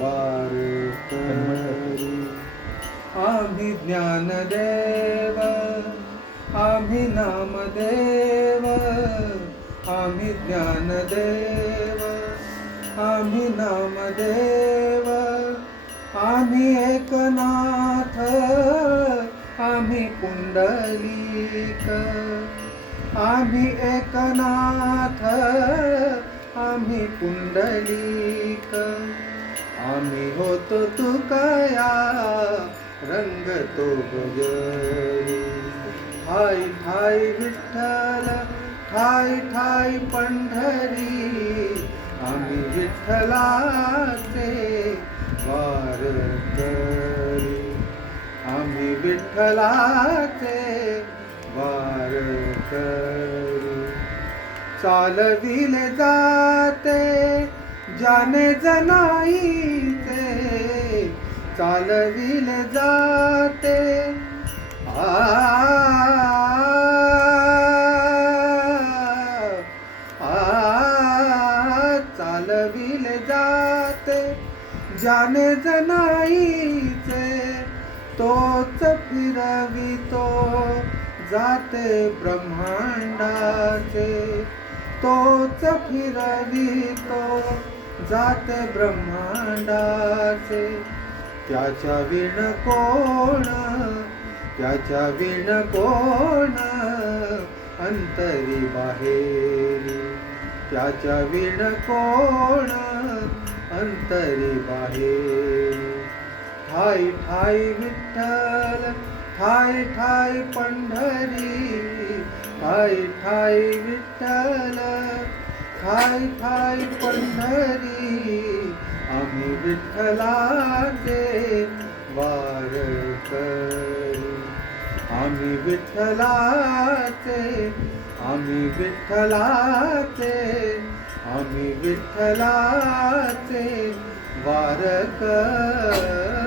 वारकरी. आम्ही ज्ञानदेव, आम्ही नामदेव, आम्ही ज्ञानदेव, आम्ही नामदेव, आम्ही एकनाथ, आम्ही पुंडलिक, आम्ही एकनाथ, आम्ही पुंडलिक, आम्ही होतो तुकया रंगतो गजरी. ठाई ठाई विठ्ठल, ठाई ठाई पंढरी, आम्ही विठ्ठलाचे वारकरी. आम्ही विठ्ठलाचे वारकरी. चालविले जाते जाने जनाईचे, चालविले जाते चालविले जाते जाने जनाईचे. तोच फिरवितो जाते ब्रह्मांडाचे, तोच फिरवितो जाते ब्रह्मांडाचे. त्याच्या विण कोण, त्याच्या विण कोण अंतरी बाहेरी, त्याच्या विण कोण अंतरी बाहेरी. ठाई ठाई विठ्ठल, ठाई ठाई पंढरी, ठाई ठाई विठ्ठल, ठाई ठाई पंढरी, आम्ही विठ्ठलाचे वारकरी. आम्ही विठ्ठलाचे, आम्ही विठ्ठलाचे, आम्ही विठ्ठलाचे वारकरी.